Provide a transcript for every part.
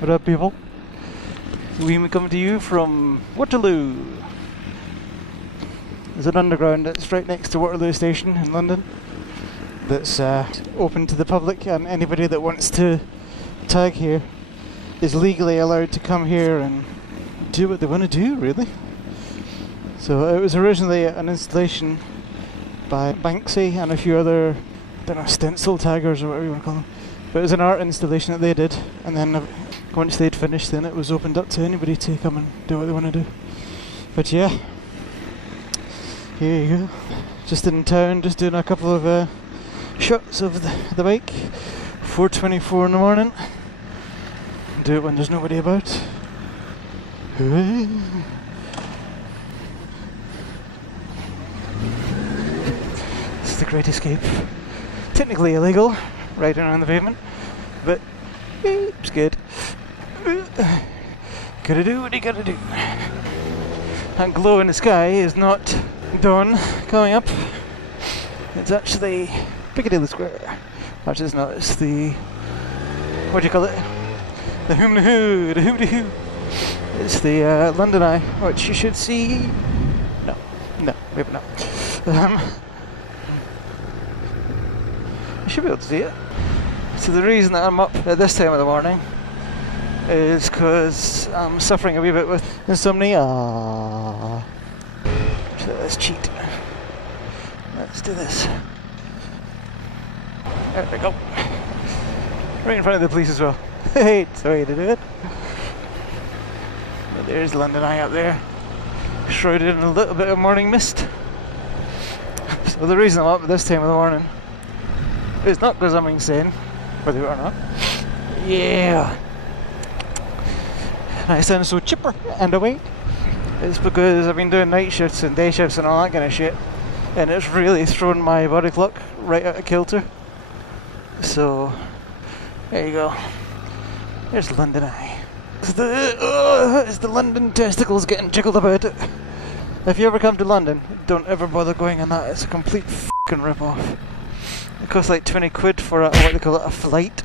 What up, people? Weem coming to you from Waterloo. There's an underground that's right next to Waterloo Station in London that's open to the public, and anybody that wants to tag here is legally allowed to come here and do what they want to do, really. So it was originally an installation by Banksy and a few other, I don't know, stencil taggers or whatever you want to call them. But it was an art installation that they did, and then once they'd finished, then it was opened up to anybody to come and do what they want to do. But yeah, here you go. Just in town, just doing a couple of shots of the bike. 4:24 in the morning. Do it when there's nobody about. Hooray! This is the great escape. Technically illegal, riding around the pavement, but it's good. Gotta do what you gotta do. That glow in the sky is not dawn coming up. It's actually Piccadilly Square. Actually, it's not. It's the, what do you call it? The Hoom-de-Hoo, the Hoom-de-Hoo. It's the London Eye, which you should see. No, maybe not. You should be able to see it. So the reason that I'm up at this time of the morning is because I'm suffering a wee bit with insomnia. So let's cheat. Let's do this. There we go. Right in front of the police as well. Hey, sorry to do it. But there's London Eye up there, shrouded in a little bit of morning mist. So the reason I'm up at this time of the morning is not because I'm insane, whether or not. Yeah. I sound so chipper and awake. It's because I've been doing night shifts and day shifts and all that kind of shit, and it's really thrown my body clock right out of kilter. So there you go. There's London Eye. It's the London testicles getting jiggled about it. If you ever come to London, don't ever bother going on that. It's a complete fucking rip-off. It costs like 20 quid for what they call it, a flight.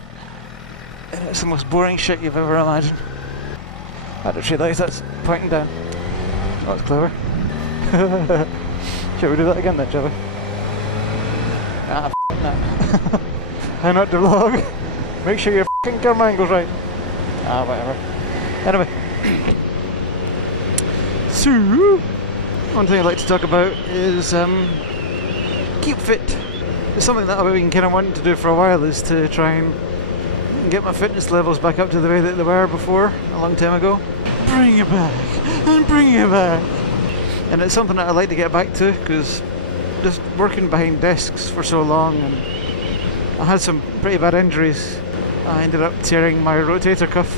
And it's the most boring shit you've ever imagined. I just realised that's pointing down. Oh, that's clever. Shall we do that again then, shall we? Ah, no. How not to vlog? Make sure your fucking camera angle's right. Ah, whatever. Anyway. So, one thing I'd like to talk about is keep fit. It's something that I've been kind of wanting to do for a while, is to try and get my fitness levels back up to the way that they were before, a long time ago. Bring it back, and bring it back. And it's something that I'd like to get back to, because just working behind desks for so long, and I had some pretty bad injuries. I ended up tearing my rotator cuff,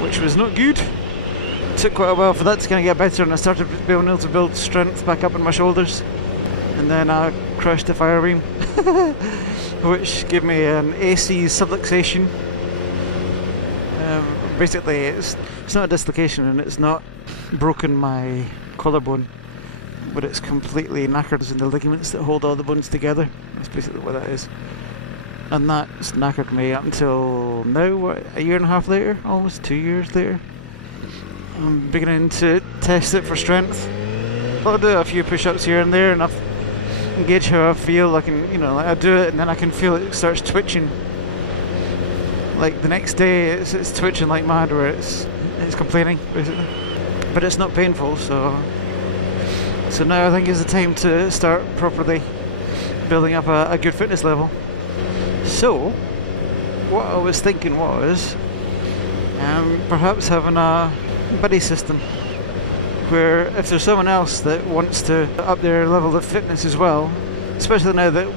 which was not good. It took quite a while for that to kind of get better, and I started being able to build strength back up in my shoulders. And then I crashed a fire beam, which gave me an AC subluxation. Basically, it's not a dislocation, and it's not broken my collarbone, but it's completely knackered in the ligaments that hold all the bones together. That's basically what that is. And that's knackered me up until now, what, a year and a half later? Almost 2 years later. I'm beginning to test it for strength. I'll do a few push-ups here and there, and I'll gauge how I feel. I can, like I do it, and then I can feel it starts twitching. Like the next day, it's twitching like mad, where it's complaining, basically. But it's not painful, so now I think is the time to start properly building up a good fitness level. So, what I was thinking was perhaps having a buddy system, where if there's someone else that wants to up their level of fitness as well, especially now that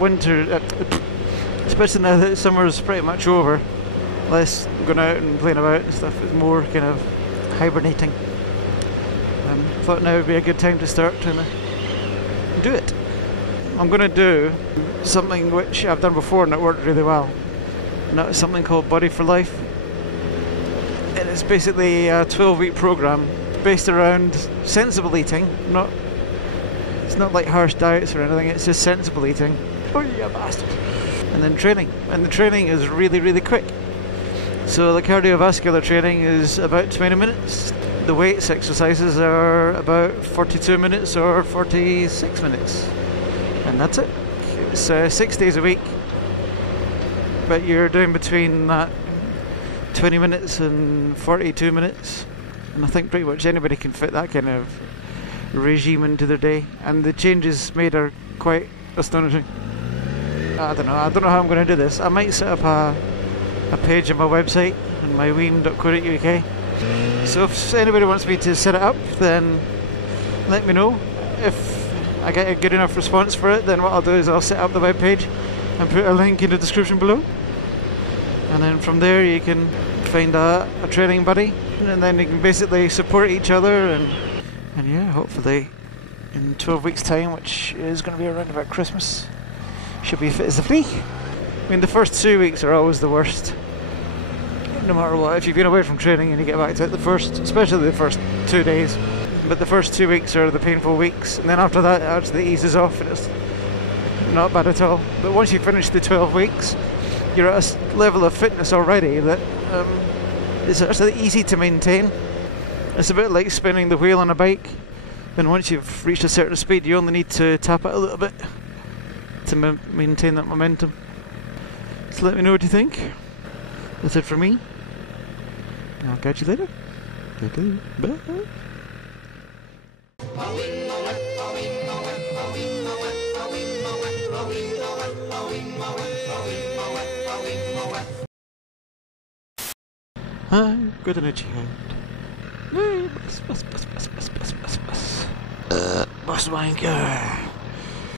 especially now that summer's pretty much over, less going out and playing about and stuff, it's more kind of hibernating. I thought now would be a good time to start trying to do it. I'm going to do something which I've done before and it worked really well. And that's something called Body for Life. And it's basically a 12-week program based around sensible eating. It's not like harsh diets or anything, it's just sensible eating. Oh, you bastard. and then training. And the training is really, really quick. So the cardiovascular training is about 20 minutes. The weights exercises are about 42 minutes or 46 minutes. And that's it. It's 6 days a week. But you're doing between that 20 minutes and 42 minutes. And I think pretty much anybody can fit that kind of regime into their day. And the changes made are quite astonishing. I don't know how I'm going to do this. I might set up a page on my website on my Weem.co.uk. So if anybody wants me to set it up, then let me know. If I get a good enough response for it, then what I'll do is I'll set up the web page and put a link in the description below. And then from there you can find a training buddy, and then you can basically support each other, and yeah, hopefully in 12 weeks time, which is going to be around about Christmas, should be fit as a flea. I mean, the first 2 weeks are always the worst. No matter what, if you've been away from training and you get back to it, especially the first 2 days, but the first 2 weeks are the painful weeks, and then after that it actually eases off and it's not bad at all. But once you finish the 12 weeks, you're at a level of fitness already that it's actually easy to maintain. It's a bit like spinning the wheel on a bike, and once you've reached a certain speed you only need to tap it a little bit to maintain that momentum. So let me know what you think. That's it for me. I'll catch you later. Bye. I've got an itchy hand. Bus wanker.